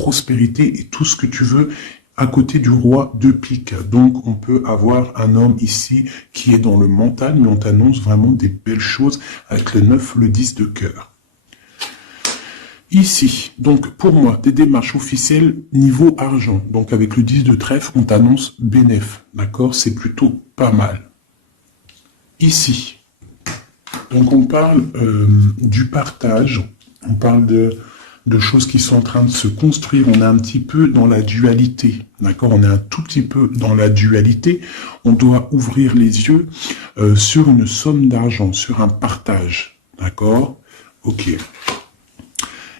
prospérité et tout ce que tu veux à côté du roi de pique. Donc, on peut avoir un homme ici qui est dans le mental, mais on t'annonce vraiment des belles choses avec le 9, le 10 de cœur. Ici, donc pour moi, des démarches officielles niveau argent. Donc avec le 10 de trèfle, on t'annonce bénéf. D'accord? C'est plutôt pas mal. Ici, donc on parle du partage, on parle de choses qui sont en train de se construire. On est un petit peu dans la dualité. D'accord? On est un tout petit peu dans la dualité. On doit ouvrir les yeux sur une somme d'argent, sur un partage. D'accord? Ok.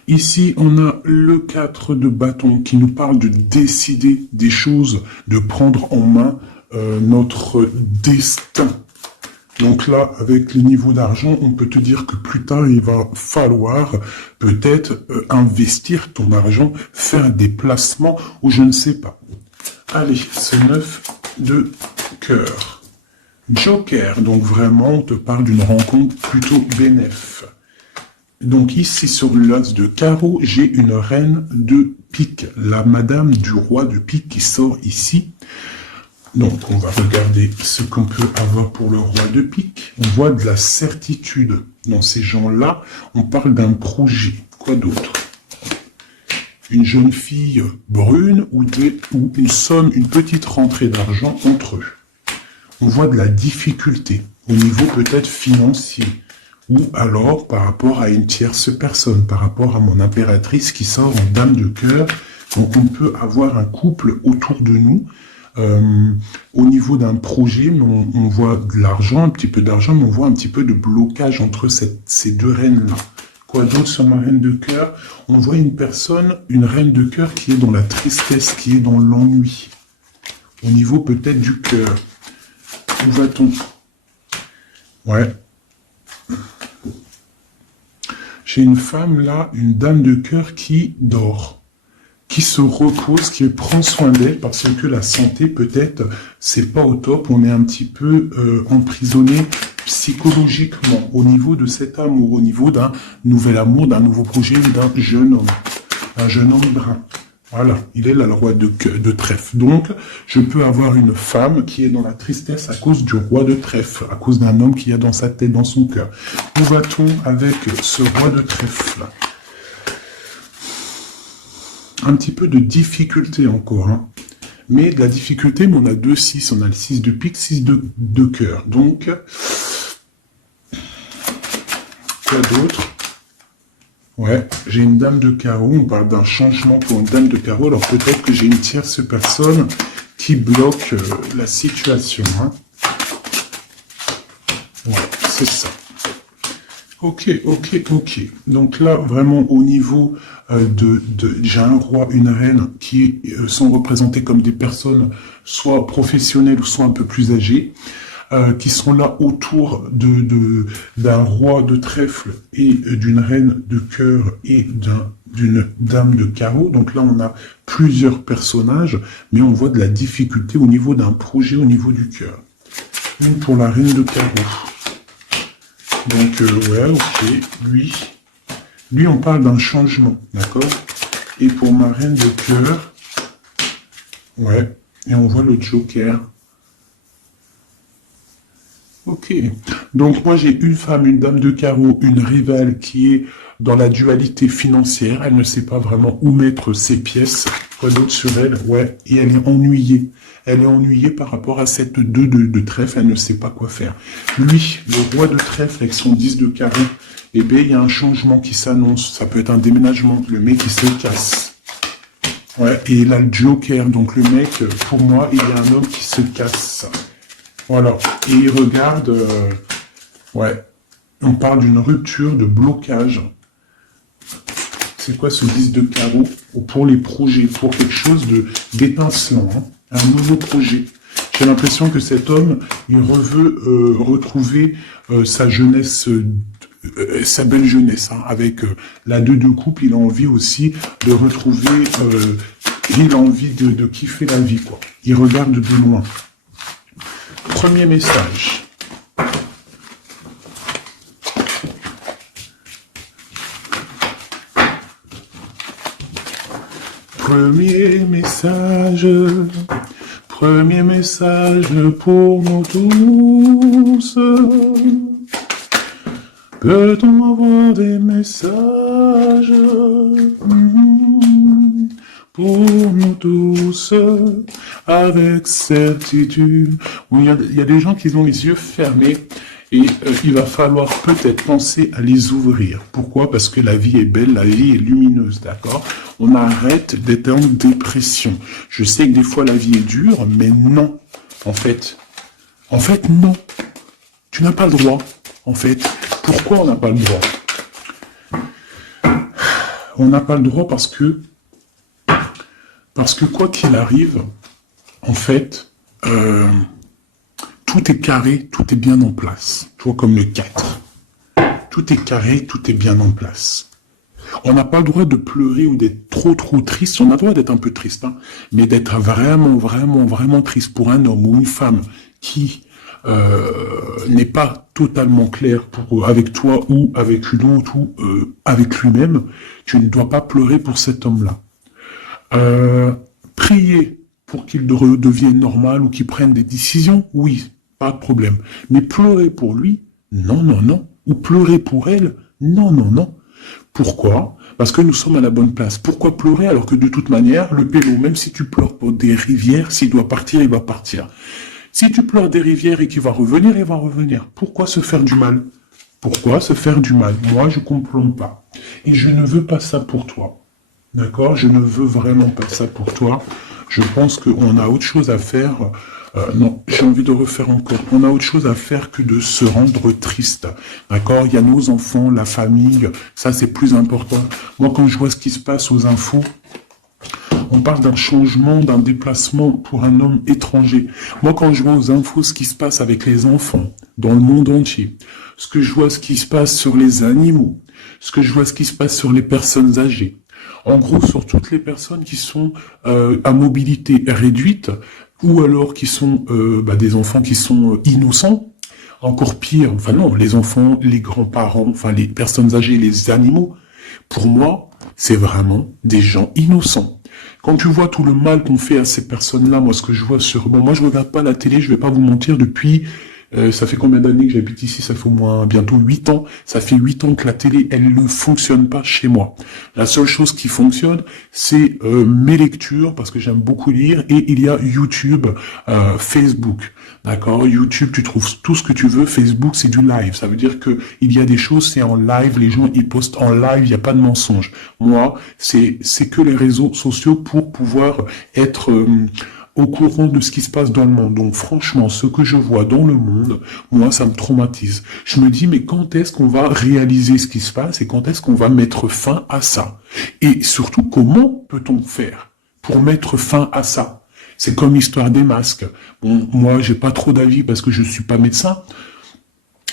Ici, on a le 4 de bâton qui nous parle de décider des choses, de prendre en main notre destin. Donc là, avec les niveaux d'argent, on peut te dire que plus tard, il va falloir peut-être investir ton argent, faire des placements ou je ne sais pas. Allez, ce 9 de cœur. Joker, donc vraiment, on te parle d'une rencontre plutôt bénéf. Donc ici, sur l'as de carreau, j'ai une reine de pique, la madame du roi de pique qui sort ici. Donc, on va regarder ce qu'on peut avoir pour le roi de pique. On voit de la certitude dans ces gens-là. On parle d'un projet. Quoi d'autre? Une jeune fille brune ou une somme, une petite rentrée d'argent entre eux. On voit de la difficulté au niveau peut-être financier. Ou alors par rapport à une tierce personne, par rapport à mon impératrice qui sort en dame de cœur. Donc on peut avoir un couple autour de nous, au niveau d'un projet, mais on voit de l'argent, un petit peu d'argent, mais on voit un petit peu de blocage entre ces deux reines-là. Quoi d'autre sur ma reine de cœur? On voit une personne, une reine de cœur qui est dans la tristesse, qui est dans l'ennui. Au niveau peut-être du cœur. Où va-t-on? Ouais. J'ai une femme là, une dame de cœur qui dort, qui se repose, qui prend soin d'elle parce que la santé peut-être c'est pas au top. On est un petit peu emprisonné psychologiquement au niveau de cet amour, au niveau d'un nouvel amour, d'un nouveau projet, d'un jeune homme, un jeune homme brun. Voilà, il est là le roi de trèfle. Donc, je peux avoir une femme qui est dans la tristesse à cause du roi de trèfle, à cause d'un homme qui a dans sa tête, dans son cœur. Où va-t-on avec ce roi de trèfle? Un petit peu de difficulté encore, hein. Mais de la difficulté, mais on a 2-6, on a le 6 de pique, 6 de cœur. Donc, quoi d'autre? Ouais, j'ai une dame de carreau, on parle d'un changement pour une dame de carreau, alors peut-être que j'ai une tierce personne qui bloque la situation. Hein. Ouais, c'est ça. Ok. Donc là, vraiment au niveau j'ai un roi, une reine qui sont représentés comme des personnes soit professionnelles ou soit un peu plus âgées. Qui sont là autour d'un roi de trèfle et d'une reine de cœur et d'une dame de carreau. Donc là, on a plusieurs personnages, mais on voit de la difficulté au niveau d'un projet, au niveau du cœur. Une pour la reine de carreau. Donc, ouais, ok, lui, on parle d'un changement, d'accord? Et pour ma reine de cœur, ouais, et on voit le joker. Ok. Donc moi j'ai une femme, une dame de carreau, une rivale qui est dans la dualité financière. Elle ne sait pas vraiment où mettre ses pièces. Quoi d'autre sur elle? Ouais. Et elle est ennuyée. Elle est ennuyée par rapport à cette 2 de trèfle. Elle ne sait pas quoi faire. Lui, le roi de trèfle avec son 10 de carreau, eh bien il y a un changement qui s'annonce. Ça peut être un déménagement. Le mec il se casse. Ouais. Et il a le joker. Donc le mec, pour moi, il y a un homme qui se casse. Voilà, et il regarde, ouais, on parle d'une rupture, de blocage. C'est quoi ce 10 de carreau? Pour les projets, pour quelque chose d'étincelant, hein, un nouveau projet. J'ai l'impression que cet homme, il veut retrouver sa jeunesse, sa belle jeunesse, hein, avec la 2 de coupe, il a envie aussi de retrouver, il a envie de kiffer la vie, quoi. Il regarde de loin. Premier message. Premier message pour nous tous. Peut-on avoir des messages pour nous tous avec certitude? Oui, il y a des gens qui ont les yeux fermés et il va falloir peut-être penser à les ouvrir. Pourquoi? Parce que la vie est belle, la vie est lumineuse, d'accord? On arrête d'être en dépression. Je sais que des fois la vie est dure, mais non. En fait, non. Tu n'as pas le droit, en fait. Pourquoi on n'a pas le droit? On n'a pas le droit parce que quoi qu'il arrive, en fait, tout est carré, tout est bien en place. Tu vois, comme le 4. Tout est carré, tout est bien en place. On n'a pas le droit de pleurer ou d'être trop triste. On a le droit d'être un peu triste, hein, mais d'être vraiment triste pour un homme ou une femme qui n'est pas totalement clair avec toi ou avec une autre ou avec lui-même, tu ne dois pas pleurer pour cet homme-là. Prier pour qu'il redevienne normal ou qu'il prenne des décisions, oui, pas de problème. Mais pleurer pour lui, non. Ou pleurer pour elle, non. Pourquoi? Parce que nous sommes à la bonne place. Pourquoi pleurer alors que de toute manière, le pélo, même si tu pleures pour des rivières, s'il doit partir, il va partir. Si tu pleures des rivières et qu'il va revenir, il va revenir. Pourquoi se faire du mal? Pourquoi se faire du mal? Moi, je comprends pas. Et je ne veux pas ça pour toi. D'accord? Je ne veux vraiment pas ça pour toi. Je pense qu'on a autre chose à faire. Non, j'ai envie de refaire encore. On a autre chose à faire que de se rendre triste. D'accord? Il y a nos enfants, la famille. Ça, c'est plus important. Moi, quand je vois ce qui se passe aux infos, on parle d'un changement, d'un déplacement pour un homme étranger. Moi, quand je vois aux infos ce qui se passe avec les enfants dans le monde entier, ce que je vois ce qui se passe sur les animaux, ce que je vois ce qui se passe sur les personnes âgées, en gros sur toutes les personnes qui sont à mobilité réduite ou alors qui sont des enfants qui sont innocents, encore pire, enfin non, les enfants, les grands-parents, enfin les personnes âgées, les animaux, pour moi, c'est vraiment des gens innocents. Quand tu vois tout le mal qu'on fait à ces personnes-là, moi ce que je vois sur... Bon, moi je regarde pas la télé, je vais pas vous mentir, depuis... ça fait combien d'années que j'habite ici? Ça fait au moins bientôt 8 ans. Ça fait 8 ans que la télé, elle ne fonctionne pas chez moi. La seule chose qui fonctionne, c'est mes lectures, parce que j'aime beaucoup lire, et il y a YouTube, Facebook. D'accord? YouTube, tu trouves tout ce que tu veux. Facebook, c'est du live. Ça veut dire que il y a des choses, c'est en live. Les gens, ils postent en live. Il n'y a pas de mensonge. Moi, c'est que les réseaux sociaux pour pouvoir être au courant de ce qui se passe dans le monde. Donc franchement, ce que je vois dans le monde, moi, ça me traumatise. Je me dis, mais quand est-ce qu'on va réaliser ce qui se passe et quand est-ce qu'on va mettre fin à ça? Et surtout, comment peut-on faire pour mettre fin à ça? C'est comme l'histoire des masques. Bon, moi, j'ai pas trop d'avis parce que je suis pas médecin.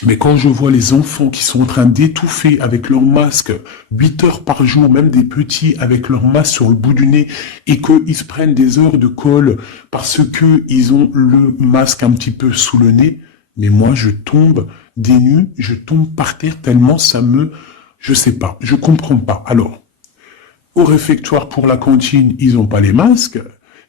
Mais quand je vois les enfants qui sont en train d'étouffer avec leur masque 8 heures par jour, même des petits avec leur masque sur le bout du nez, et qu'ils se prennent des heures de colle parce que ils ont le masque un petit peu sous le nez, mais moi je tombe des nues, je tombe par terre tellement ça me... Je sais pas, je comprends pas. Alors, au réfectoire pour la cantine, ils ont pas les masques.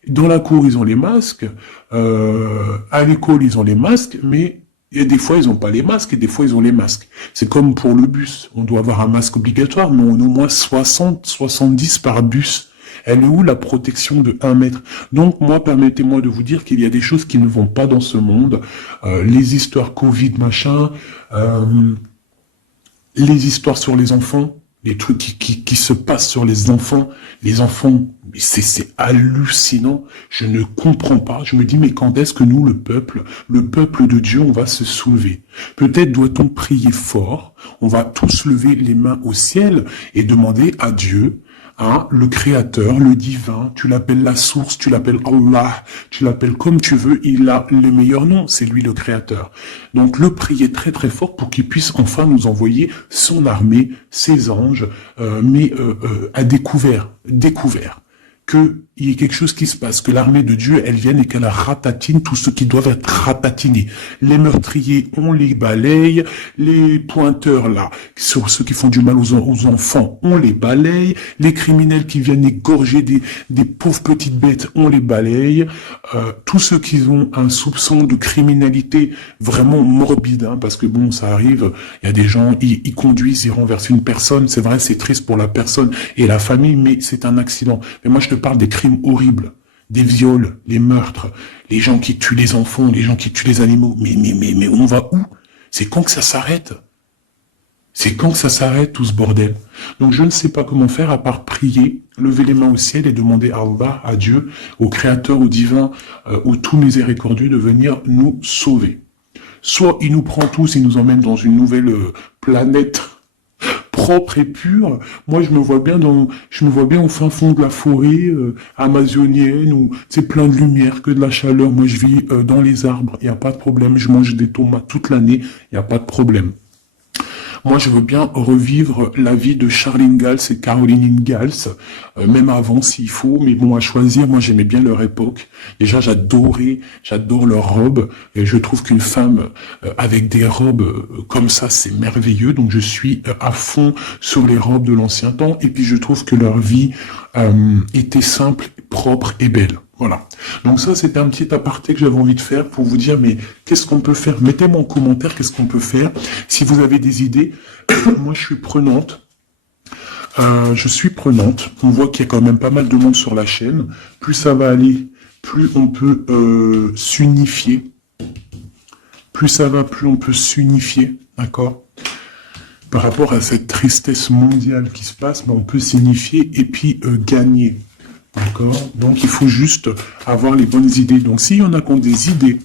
Dans la cour, ils ont les masques. À l'école, ils ont les masques, mais... Et des fois, ils n'ont pas les masques, et des fois, ils ont les masques. C'est comme pour le bus. On doit avoir un masque obligatoire, mais on a au moins 60, 70 par bus. Elle est où la protection de 1 mètre? Donc, moi, permettez-moi de vous dire qu'il y a des choses qui ne vont pas dans ce monde. Les histoires Covid, machin, les histoires sur les enfants, les trucs qui se passent sur les enfants, c'est hallucinant, je ne comprends pas, je me dis mais quand est-ce que nous, le peuple de Dieu, on va se soulever? Peut-être doit-on prier fort, on va tous lever les mains au ciel et demander à Dieu, hein, le créateur, le divin, tu l'appelles la source, tu l'appelles Allah, tu l'appelles comme tu veux, il a le meilleur nom, c'est lui le créateur. Donc le prier très très fort pour qu'il puisse enfin nous envoyer son armée, ses anges, mais à découvert, qu'il y ait quelque chose qui se passe, que l'armée de Dieu, elle vienne et qu'elle ratatine tout ce qui doit être ratatinés. Les meurtriers, on les balaye, les pointeurs là, sur ceux qui font du mal aux enfants, on les balaye, les criminels qui viennent égorger des pauvres petites bêtes, on les balaye, tous ceux qui ont un soupçon de criminalité vraiment morbide, hein, parce que bon, ça arrive, il y a des gens, ils conduisent, ils renversent une personne, c'est vrai, c'est triste pour la personne et la famille, mais c'est un accident. Mais moi, je te parle des crimes horribles, des viols, les meurtres, les gens qui tuent les enfants, les gens qui tuent les animaux. Mais on va où? C'est quand que ça s'arrête? C'est quand que ça s'arrête, tout ce bordel? Donc je ne sais pas comment faire, à part prier, lever les mains au ciel et demander à Allah, à Dieu, au Créateur, au Divin, au tout miséricordieux de venir nous sauver. Soit il nous prend tous et nous emmène dans une nouvelle planète propre et pure. Moi, je me vois bien au fin fond de la forêt amazonienne où c'est plein de lumière, que de la chaleur. Moi, je vis dans les arbres, il n'y a pas de problème. Je mange des tomates toute l'année, il n'y a pas de problème. Moi, je veux bien revivre la vie de Charlene Gals et Caroline Ingalls, même avant s'il faut, mais bon, à choisir, moi, j'aimais bien leur époque. Déjà, j'adore leurs robes, et je trouve qu'une femme avec des robes comme ça, c'est merveilleux, donc je suis à fond sur les robes de l'ancien temps, et puis je trouve que leur vie était simple, propre et belle. Voilà. Donc ça, c'était un petit aparté que j'avais envie de faire pour vous dire, mais qu'est-ce qu'on peut faire? Mettez-moi en commentaire qu'est-ce qu'on peut faire. Si vous avez des idées, moi je suis prenante. On voit qu'il y a quand même pas mal de monde sur la chaîne. Plus ça va aller, plus on peut s'unifier. Plus ça va, plus on peut s'unifier. D'accord? Par rapport à cette tristesse mondiale qui se passe, on peut s'unifier et puis gagner. D'accord? Donc, il faut juste avoir les bonnes idées. Donc, s'il y en a qui ont des idées,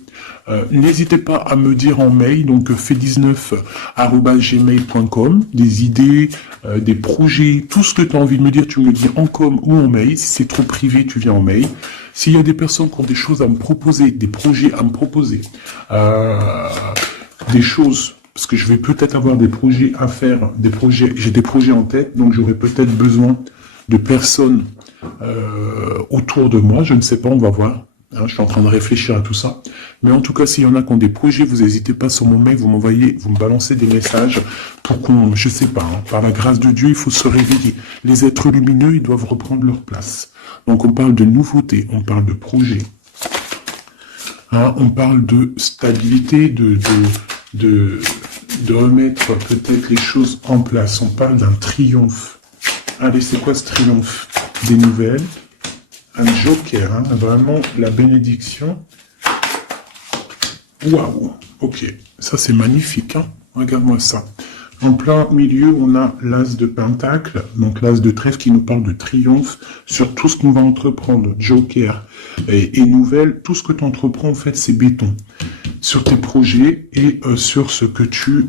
n'hésitez pas à me dire en mail, donc fait19@gmail.com, des idées, des projets, tout ce que tu as envie de me dire, tu me le dis en com ou en mail. Si c'est trop privé, tu viens en mail. S'il y a des personnes qui ont des choses à me proposer, des projets à me proposer, des choses, parce que je vais peut-être avoir des projets à faire, j'ai des projets en tête, donc j'aurai peut-être besoin de personnes autour de moi, je ne sais pas, on va voir. Hein, je suis en train de réfléchir à tout ça. Mais en tout cas, s'il y en a qui ont des projets, vous n'hésitez pas sur mon mail, vous me balancez des messages pour qu'on, je sais pas, hein, par la grâce de Dieu, il faut se réveiller. Les êtres lumineux, ils doivent reprendre leur place. Donc on parle de nouveautés, on parle de projets. Hein, on parle de stabilité, de remettre peut-être les choses en place. On parle d'un triomphe. Allez, c'est quoi ce triomphe? Des nouvelles, un joker, hein, vraiment la bénédiction. Waouh, ok, ça c'est magnifique, hein. Regarde-moi ça. En plein milieu, on a l'as de pentacle, donc l'as de trèfle qui nous parle de triomphe sur tout ce qu'on va entreprendre. Joker et nouvelle, tout ce que tu entreprends, en fait, c'est béton. Sur tes projets et sur ce que tu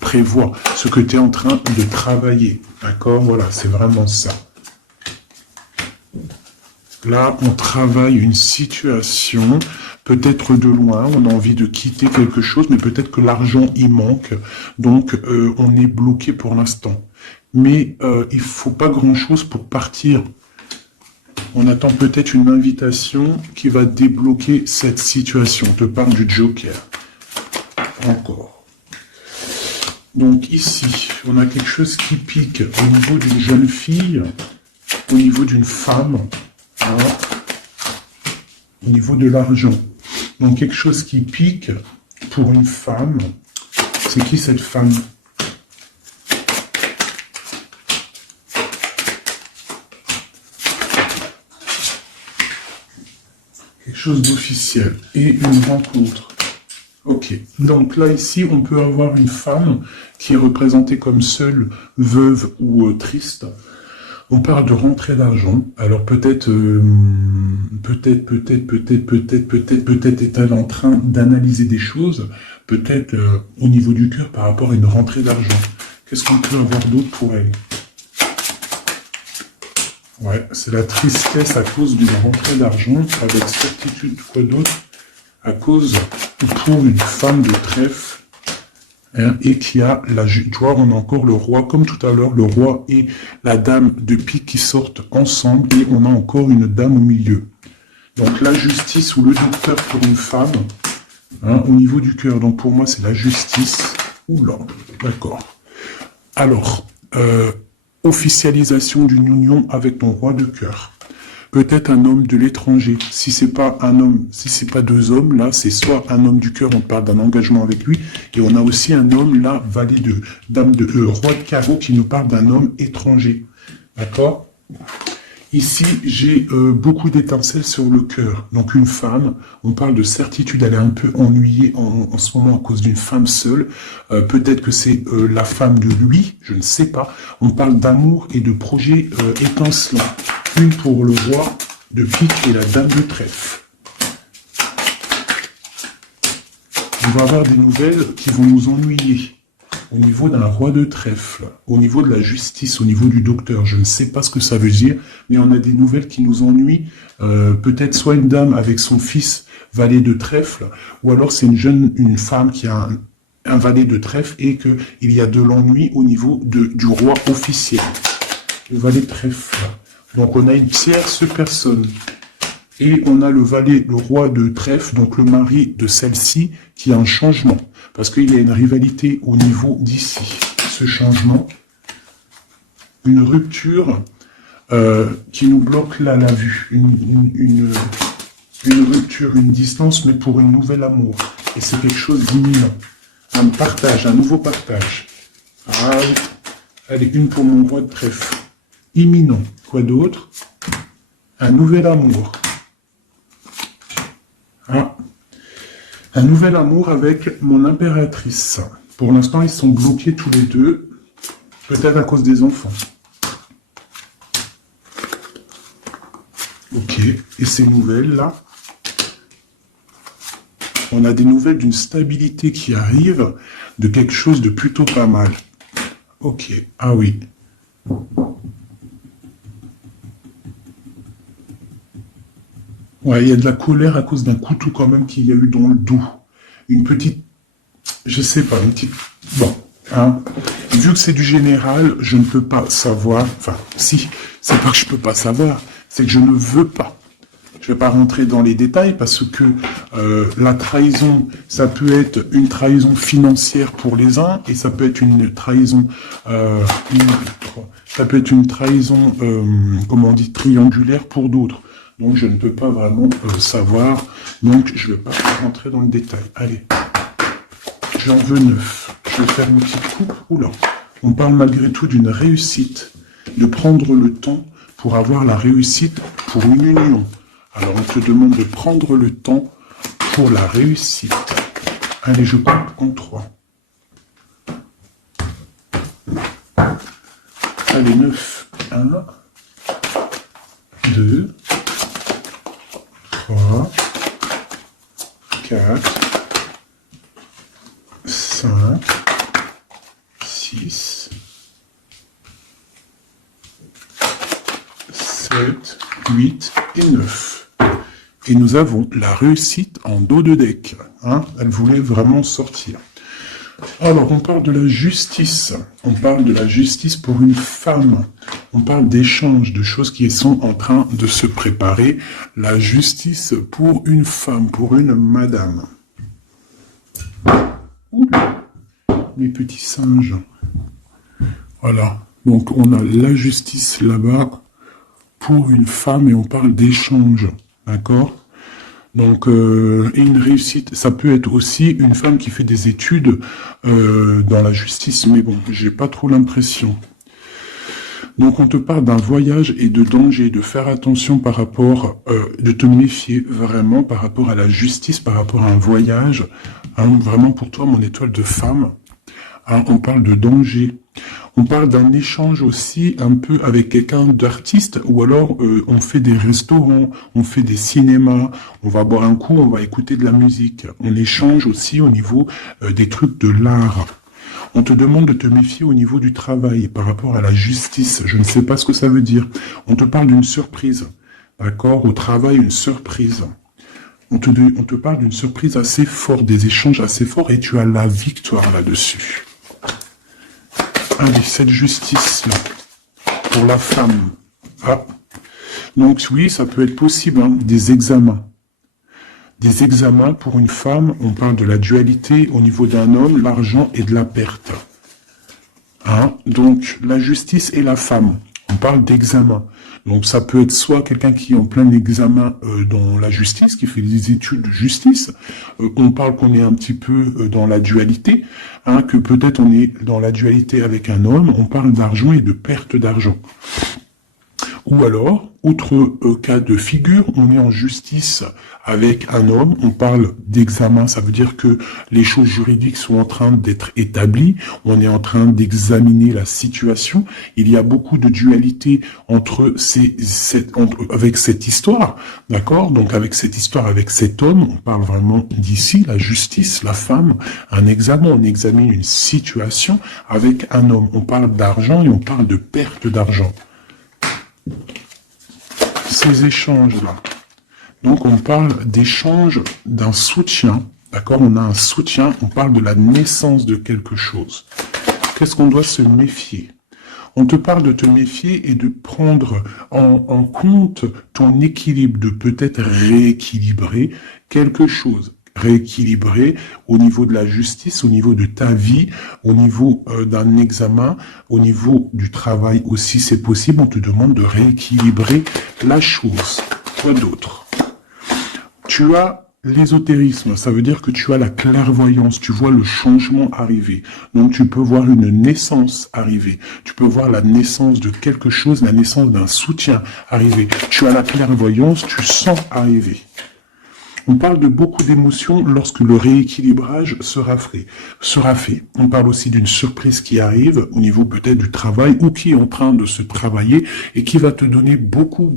prévois, ce que tu es en train de travailler. D'accord? Voilà, c'est vraiment ça. Là, on travaille une situation, peut-être de loin, on a envie de quitter quelque chose, mais peut-être que l'argent y manque, donc on est bloqué pour l'instant. Mais il faut pas grand-chose pour partir. On attend peut-être une invitation qui va débloquer cette situation. On te parle du Joker. Encore. Donc ici, on a quelque chose qui pique au niveau d'une jeune fille, au niveau d'une femme, hein, au niveau de l'argent. Donc quelque chose qui pique pour une femme. C'est qui cette femme? Quelque chose d'officiel et une rencontre. Ok, donc là ici on peut avoir une femme qui est représentée comme seule, veuve ou triste. On parle de rentrée d'argent. Alors peut-être est-elle en train d'analyser des choses, peut-être au niveau du cœur par rapport à une rentrée d'argent. Qu'est-ce qu'on peut avoir d'autre pour elle? Ouais, c'est la tristesse à cause d'une rentrée d'argent, avec certitude, quoi d'autre? À cause, pour une femme de trèfle, hein, et qui a tu vois, on a encore le roi, comme tout à l'heure, le roi et la dame de pique qui sortent ensemble, et on a encore une dame au milieu. Donc la justice ou le docteur pour une femme, hein, au niveau du cœur. Donc pour moi, c'est la justice. Oula, d'accord. Alors, officialisation d'une union avec ton roi de cœur. Peut-être un homme de l'étranger. Si c'est pas un homme, si c'est pas deux hommes, là, c'est soit un homme du cœur, on parle d'un engagement avec lui, et on a aussi un homme, là, valet de dame de roi de carreau, qui nous parle d'un homme étranger. D'accord? Ici, j'ai beaucoup d'étincelles sur le cœur. Donc une femme, on parle de certitude, elle est un peu ennuyée en ce moment à cause d'une femme seule. Peut-être que c'est la femme de lui, je ne sais pas. On parle d'amour et de projets étincelants. Une pour le roi de pique et la dame de trèfle. On va avoir des nouvelles qui vont nous ennuyer. Au niveau d'un roi de trèfle, au niveau de la justice, au niveau du docteur, je ne sais pas ce que ça veut dire, mais on a des nouvelles qui nous ennuient. Peut-être soit une dame avec son fils valet de trèfle, ou alors c'est une femme qui a un valet de trèfle et qu'il y a de l'ennui au niveau du roi officiel. Le valet de trèfle. Donc on a une tierce personne. Et on a le valet, le roi de trèfle, donc le mari de celle-ci, qui a un changement. Parce qu'il y a une rivalité au niveau d'ici. Ce changement, une rupture qui nous bloque là la vue. Une rupture, une distance, mais pour un nouvel amour. Et c'est quelque chose d'imminent. Un partage, un nouveau partage. Ah, allez, une pour mon roi de trèfle. Imminent. Quoi d'autre? Un nouvel amour. Ah. Un nouvel amour avec mon impératrice. Pour l'instant, ils sont bloqués tous les deux. Peut-être à cause des enfants. Ok. Et ces nouvelles-là, on a des nouvelles d'une stabilité qui arrive, de quelque chose de plutôt pas mal. Ok. Ah oui. Ouais, il y a de la colère à cause d'un couteau quand même qu'il y a eu dans le dos. Une petite, je sais pas, une petite, bon, hein. Vu que c'est du général, je ne peux pas savoir, enfin, si, c'est pas que je peux pas savoir, c'est que je ne veux pas. Je vais pas rentrer dans les détails parce que la trahison, ça peut être une trahison financière pour les uns et ça peut être une trahison, ça peut être une trahison, comment on dit, triangulaire pour d'autres. Donc je ne peux pas vraiment savoir, donc je ne vais pas rentrer dans le détail. Allez, j'en veux 9. Je vais faire une petite coupe. Oula, on parle malgré tout d'une réussite, de prendre le temps pour avoir la réussite pour une union. Alors on te demande de prendre le temps pour la réussite. Allez, je compte en 3. Allez, 9. 1, 2, 3, 4, 5, 6, 7, 8 et 9. Et nous avons la réussite en dos de deck. Hein, elle voulait vraiment sortir. Alors, on parle de la justice. On parle de la justice pour une femme. On parle d'échanges, de choses qui sont en train de se préparer. La justice pour une femme, pour une madame. Oula, mes petits singes. Voilà. Donc, on a la justice là-bas pour une femme et on parle d'échanges. D'accord? Donc, et une réussite, ça peut être aussi une femme qui fait des études dans la justice, mais bon, j'ai pas trop l'impression. Donc, on te parle d'un voyage et de danger, de faire attention par rapport, de te méfier vraiment par rapport à la justice, par rapport à un voyage, hein, vraiment pour toi, mon étoile de femme. Hein, on parle de danger. On parle d'un échange aussi un peu avec quelqu'un d'artiste, ou alors on fait des restaurants, on fait des cinémas, on va boire un coup, on va écouter de la musique. On échange aussi au niveau des trucs de l'art. On te demande de te méfier au niveau du travail par rapport à la justice. Je ne sais pas ce que ça veut dire. On te parle d'une surprise. D'accord? Au travail, une surprise. On te parle d'une surprise assez forte, des échanges assez forts, et tu as la victoire là-dessus. Allez, cette justice-là, pour la femme. Ah. Donc oui, ça peut être possible, hein, des examens. Des examens pour une femme, on parle de la dualité au niveau d'un homme, l'argent et de la perte. Hein? Donc la justice et la femme, on parle d'examen. Donc ça peut être soit quelqu'un qui est en plein examen dans la justice, qui fait des études de justice. On parle qu'on est un petit peu dans la dualité, hein, que peut-être on est dans la dualité avec un homme, on parle d'argent et de perte d'argent. Ou alors, autre cas de figure, on est en justice avec un homme, on parle d'examen, ça veut dire que les choses juridiques sont en train d'être établies, on est en train d'examiner la situation, il y a beaucoup de dualité entre avec cette histoire, d'accord? Donc avec cette histoire, avec cet homme, on parle vraiment d'ici, la justice, la femme, un examen, on examine une situation avec un homme, on parle d'argent et on parle de perte d'argent. Ces échanges-là. Donc, on parle d'échange d'un soutien. D'accord? On a un soutien, on parle de la naissance de quelque chose. Qu'est-ce qu'on doit se méfier? On te parle de te méfier et de prendre en compte ton équilibre, de peut-être rééquilibrer quelque chose. Rééquilibrer au niveau de la justice, au niveau de ta vie, au niveau d'un examen, au niveau du travail aussi, c'est possible. On te demande de rééquilibrer la chose. Quoi d'autre? Tu as l'ésotérisme, ça veut dire que tu as la clairvoyance, tu vois le changement arriver. Donc tu peux voir une naissance arriver, tu peux voir la naissance de quelque chose, la naissance d'un soutien arriver. Tu as la clairvoyance, tu sens arriver. On parle de beaucoup d'émotions lorsque le rééquilibrage sera fait. On parle aussi d'une surprise qui arrive au niveau peut-être du travail ou qui est en train de se travailler et qui va te donner beaucoup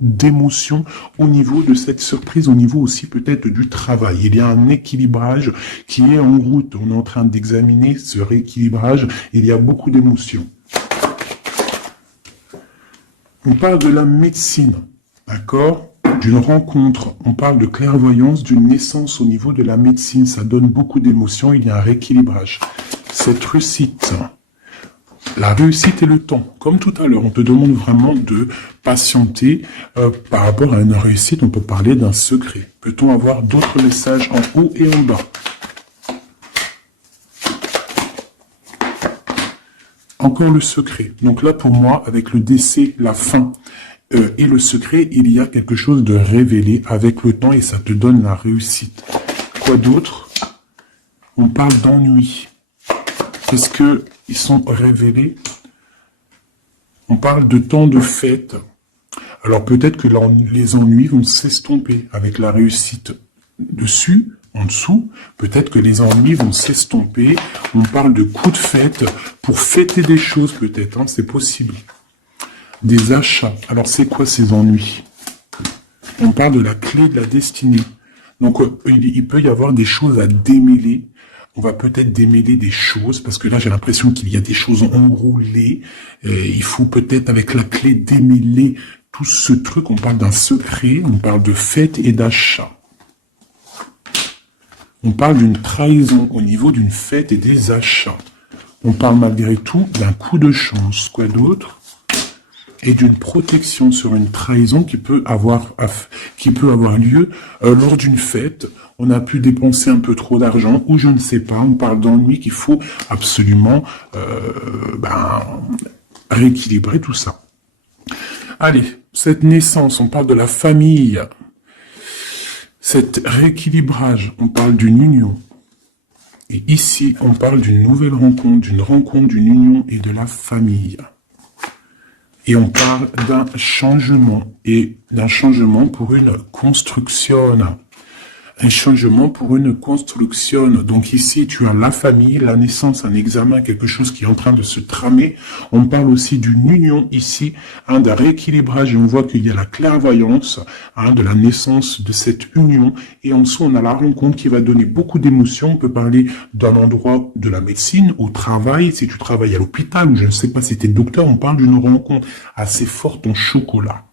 d'émotions au niveau de cette surprise, au niveau aussi peut-être du travail. Il y a un équilibrage qui est en route. On est en train d'examiner ce rééquilibrage. Il y a beaucoup d'émotions. On parle de la médecine, d'accord ? D'une rencontre, on parle de clairvoyance, d'une naissance au niveau de la médecine, ça donne beaucoup d'émotions, il y a un rééquilibrage. Cette réussite, la réussite et le temps, comme tout à l'heure, on te demande vraiment de patienter par rapport à une réussite, on peut parler d'un secret. Peut-on avoir d'autres messages en haut et en bas? Encore le secret. Donc là, pour moi, avec le décès, la fin et le secret, il y a quelque chose de révélé avec le temps et ça te donne la réussite. Quoi d'autre? On parle d'ennui. Est-ce que ils sont révélés? On parle de temps de fête. Alors peut-être que les ennuis vont s'estomper avec la réussite dessus. En dessous, peut-être que les ennuis vont s'estomper. On parle de coups de fête pour fêter des choses peut-être, hein, c'est possible. Des achats. Alors c'est quoi ces ennuis? On parle de la clé de la destinée. Donc il peut y avoir des choses à démêler. On va peut-être démêler des choses, parce que là j'ai l'impression qu'il y a des choses enroulées. Il faut peut-être avec la clé démêler tout ce truc. On parle d'un secret, on parle de fête et d'achat. On parle d'une trahison au niveau d'une fête et des achats. On parle malgré tout d'un coup de chance. Quoi d'autre? Et d'une protection sur une trahison qui peut avoir lieu lors d'une fête. On a pu dépenser un peu trop d'argent ou je ne sais pas. On parle d'ennui qu'il faut absolument rééquilibrer tout ça. Allez, cette naissance, on parle de la famille. Cet rééquilibrage, on parle d'une union. Et ici, on parle d'une nouvelle rencontre, d'une union et de la famille. Et on parle d'un changement, et d'un changement pour une construction. Un changement pour une construction. Donc ici, tu as la famille, la naissance, un examen, quelque chose qui est en train de se tramer. On parle aussi d'une union ici, d'un rééquilibrage, et on voit qu'il y a la clairvoyance de la naissance de cette union. Et en dessous, on a la rencontre qui va donner beaucoup d'émotions. On peut parler d'un endroit de la médecine, au travail, si tu travailles à l'hôpital, ou je ne sais pas si tu es docteur, on parle d'une rencontre assez forte en chocolat.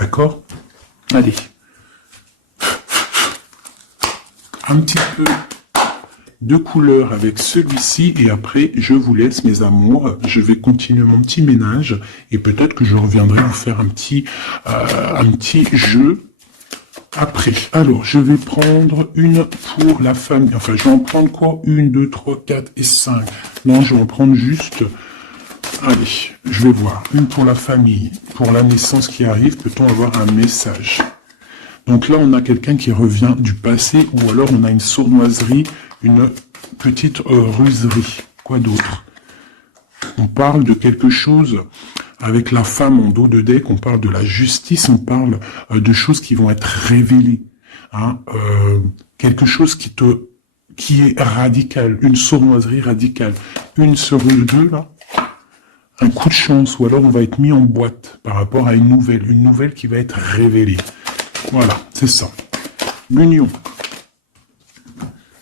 D'accord? Allez. un petit peu de couleur avec celui-ci et après je vous laisse mes amours, je vais continuer mon petit ménage et peut-être que je reviendrai vous faire un petit jeu après. Alors je vais prendre une pour la famille, enfin je vais en prendre quoi, 1, 2, 3, 4 et 5, non je vais en prendre juste, allez je vais voir, une pour la famille, pour la naissance qui arrive, peut-on avoir un message? Donc là on a quelqu'un qui revient du passé ou alors on a une sournoiserie, une petite ruserie. Quoi d'autre? On parle de quelque chose avec la femme en dos de deck, on parle de la justice, on parle de choses qui vont être révélées. Hein, quelque chose qui est radical, une sournoiserie radicale. Une sur deux, là, un coup de chance, ou alors on va être mis en boîte par rapport à une nouvelle qui va être révélée. Voilà, c'est ça. L'union.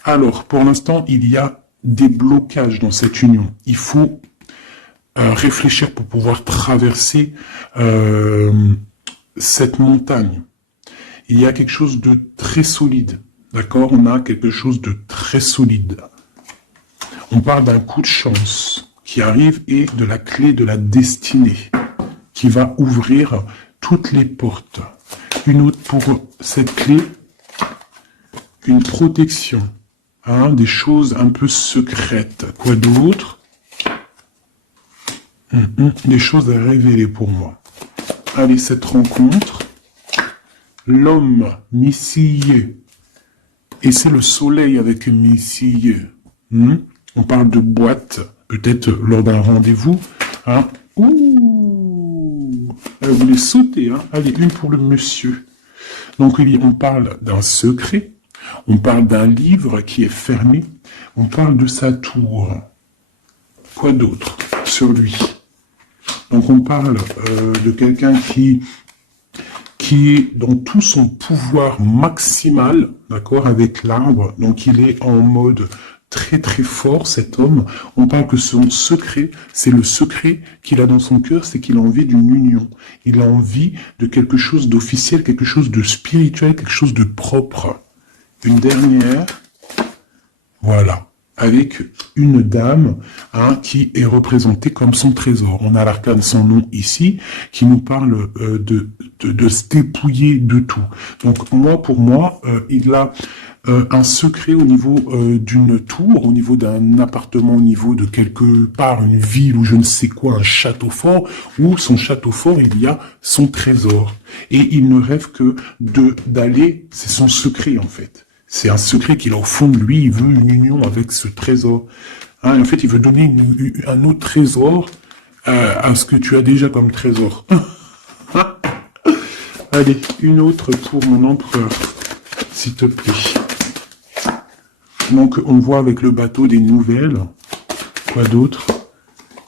Alors, pour l'instant, il y a des blocages dans cette union. Il faut réfléchir pour pouvoir traverser cette montagne. Il y a quelque chose de très solide, d'accord? On a quelque chose de très solide. On parle d'un coup de chance qui arrive et de la clé de la destinée qui va ouvrir toutes les portes. Une autre pour cette clé, une protection. Hein, des choses un peu secrètes. Quoi d'autre? Des choses à révéler pour moi. Allez, cette rencontre. L'homme missillé. Et c'est le soleil avec missillé. On parle de boîte, peut-être lors d'un rendez-vous. Hein. Ouh, elle voulait sauter. Hein. Allez, une pour le monsieur. Donc, on parle d'un secret. On parle d'un livre qui est fermé. On parle de sa tour. Quoi d'autre sur lui? Donc on parle de quelqu'un qui est dans tout son pouvoir maximal, d'accord, avec l'arbre. Donc il est en mode très très fort, cet homme. On parle que son secret, c'est le secret qu'il a dans son cœur, c'est qu'il a envie d'une union. Il a envie de quelque chose d'officiel, quelque chose de spirituel, quelque chose de propre. Une dernière, voilà, avec une dame qui est représentée comme son trésor. On a l'arcane sans nom ici, qui nous parle de se dépouiller de tout. Donc moi, pour moi, il a un secret au niveau d'une tour, au niveau d'un appartement, au niveau de quelque part, une ville ou je ne sais quoi, un château fort, où son château fort, il y a son trésor. Et il ne rêve que d'aller, c'est son secret en fait. C'est un secret qu'il a au fond de lui, il veut une union avec ce trésor. En fait, il veut donner un autre trésor à ce que tu as déjà comme trésor. Allez, une autre pour mon empereur, s'il te plaît. Donc, on voit avec le bateau des nouvelles. Quoi d'autre?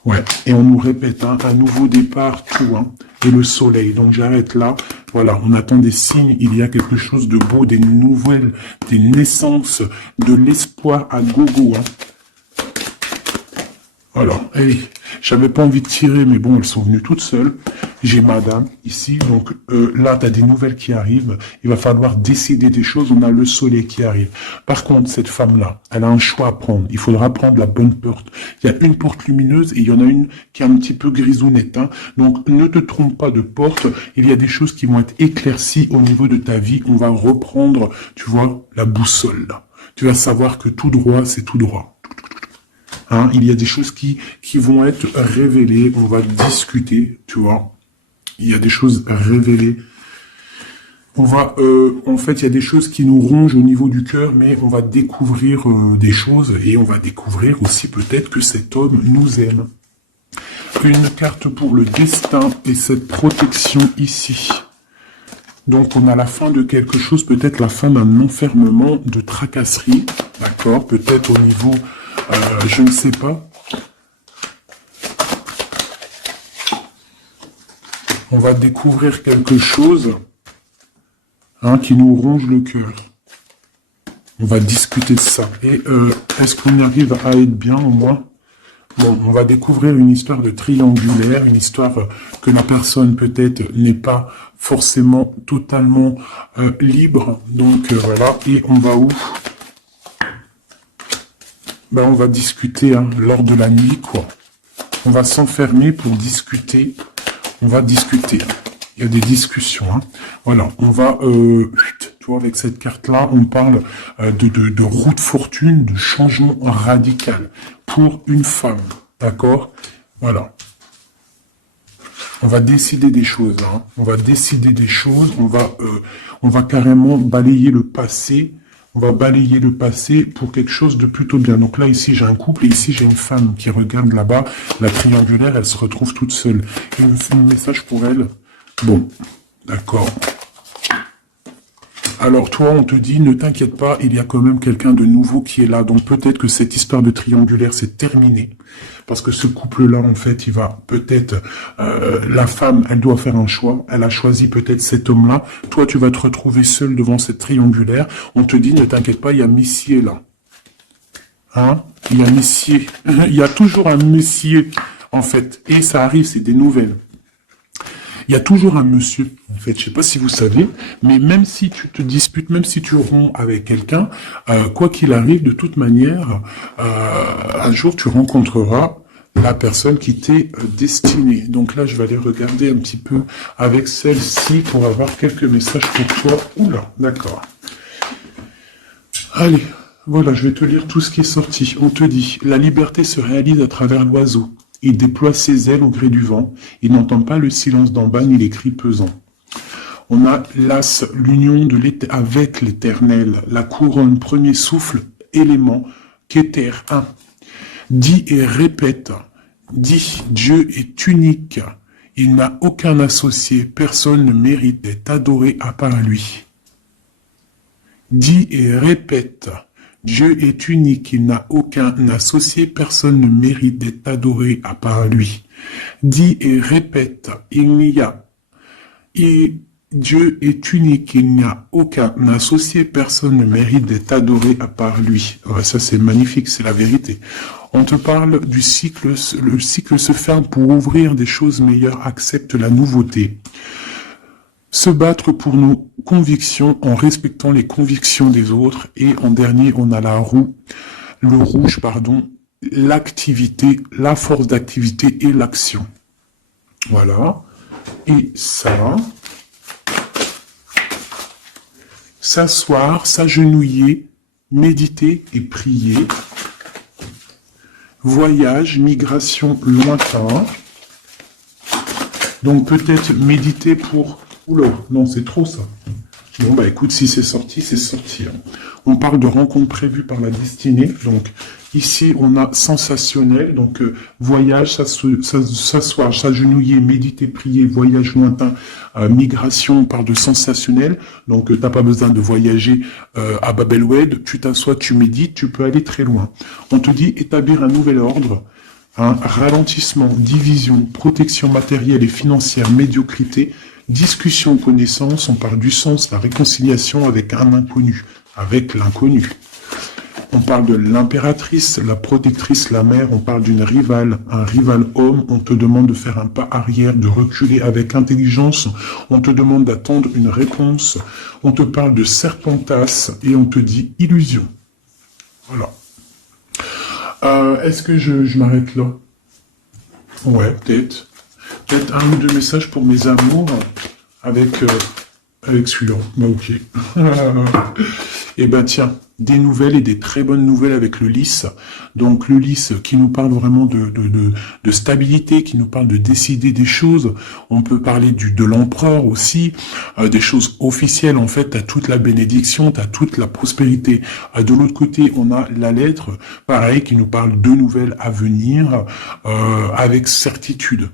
Ouais, et on nous répète un nouveau départ, tout, et le soleil. Donc, j'arrête là. Voilà, on attend des signes, il y a quelque chose de beau, des nouvelles, des naissances, de l'espoir à gogo. Voilà, allez, j'avais pas envie de tirer, mais bon, elles sont venues toutes seules. J'ai madame ici, donc là, tu as des nouvelles qui arrivent. Il va falloir décider des choses, on a le soleil qui arrive. Par contre, cette femme-là, elle a un choix à prendre. Il faudra prendre la bonne porte. Il y a une porte lumineuse et il y en a une qui est un petit peu grisounette. Donc, ne te trompe pas de porte. Il y a des choses qui vont être éclaircies au niveau de ta vie. On va reprendre, tu vois, la boussole. Là. Tu vas savoir que tout droit, c'est tout droit. Il y a des choses qui vont être révélées. On va discuter, tu vois. Il y a des choses révélées. On va, en fait, il y a des choses qui nous rongent au niveau du cœur, mais on va découvrir des choses et on va découvrir aussi peut-être que cet homme nous aime. Une carte pour le destin et cette protection ici. Donc, on a la fin de quelque chose, peut-être la fin d'un enfermement, de tracasserie, d'accord? Peut-être au niveau, je ne sais pas. On va découvrir quelque chose qui nous ronge le cœur. On va discuter de ça. Et est-ce qu'on arrive à être bien au moins? Bon, on va découvrir une histoire de triangulaire, une histoire que la personne peut-être n'est pas forcément totalement libre. Donc voilà, et on va où? Ben, on va discuter hein, lors de la nuit, quoi. On va s'enfermer pour discuter. On va discuter. Il y a des discussions. Hein. Voilà, on va... tu vois, avec cette carte-là, on parle de roue de fortune, de changement radical pour une femme. D'accord? Voilà. On va décider des choses. Hein. On va décider des choses. On va carrément balayer le passé. On va balayer le passé pour quelque chose de plutôt bien. Donc là, ici, j'ai un couple et ici, j'ai une femme qui regarde là-bas. La triangulaire, elle se retrouve toute seule. Et me fait un message pour elle. Bon, d'accord. Alors toi, on te dit, ne t'inquiète pas, il y a quand même quelqu'un de nouveau qui est là. Donc peut-être que cette histoire de triangulaire, c'est terminé. Parce que ce couple-là, en fait, il va peut-être... la femme, elle doit faire un choix. Elle a choisi peut-être cet homme-là. Toi, tu vas te retrouver seul devant cette triangulaire. On te dit, ne t'inquiète pas, il y a Messier là. Hein? Il y a Messier. Il y a toujours un Messier, en fait. Et ça arrive, c'est des nouvelles. Il y a toujours un monsieur, en fait, je sais pas si vous savez, mais même si tu te disputes, même si tu romps avec quelqu'un, quoi qu'il arrive, de toute manière, un jour tu rencontreras la personne qui t'est destinée. Donc là, je vais aller regarder un petit peu avec celle-ci pour avoir quelques messages pour toi. Oula, d'accord. Allez, voilà, je vais te lire tout ce qui est sorti. On te dit, la liberté se réalise à travers l'oiseau. Il déploie ses ailes au gré du vent. Il n'entend pas le silence d'en bas ni les cris pesants. On a l'as, l'union avec l'éternel, la couronne, premier souffle, élément, qu'éther, un. Dis et répète. Dis, Dieu est unique. Il n'a aucun associé. Personne ne mérite d'être adoré à part lui. Dis et répète. Dieu est unique, il n'a aucun associé, personne ne mérite d'être adoré à part lui. Dis et répète, Dieu est unique, il n'y a aucun associé, personne ne mérite d'être adoré à part lui. Ouais, ça c'est magnifique, c'est la vérité. On te parle du cycle, le cycle se ferme pour ouvrir des choses meilleures, accepte la nouveauté. Se battre pour nos convictions en respectant les convictions des autres. Et en dernier, on a le rouge, pardon, l'activité, la force d'activité et l'action. Voilà. Et ça, s'asseoir, s'agenouiller, méditer et prier. Voyage, migration lointain. Donc peut-être méditer pour... Oula, non, c'est trop ça. Bon, bah écoute, si c'est sorti, c'est sorti. Hein. On parle de rencontres prévues par la destinée. Donc, ici, on a sensationnel. Donc, voyage, s'asseoir, s'agenouiller, méditer, prier, voyage lointain, migration, on parle de sensationnel. Donc, t'as pas besoin de voyager à Babelwed. Tu t'assois, tu médites, tu peux aller très loin. On te dit établir un nouvel ordre. Hein, ralentissement, division, protection matérielle et financière, médiocrité, discussion, connaissance, on parle du sens, la réconciliation avec un inconnu, avec l'inconnu. On parle de l'impératrice, la protectrice, la mère, on parle d'une rivale, un rival homme, on te demande de faire un pas arrière, de reculer avec intelligence, on te demande d'attendre une réponse, on te parle de serpentas et on te dit illusion. Voilà. Est-ce que je m'arrête là? Ouais, peut-être. Peut-être un ou deux messages pour mes amours avec celui-là. Bah ok. Et ben tiens, des nouvelles et des très bonnes nouvelles avec le lys. Donc le lys qui nous parle vraiment de stabilité, qui nous parle de décider des choses. On peut parler de l'empereur aussi, des choses officielles. En fait, t'as toute la bénédiction, t'as toute la prospérité. De l'autre côté, on a la lettre, pareil, qui nous parle de nouvelles à venir avec certitude.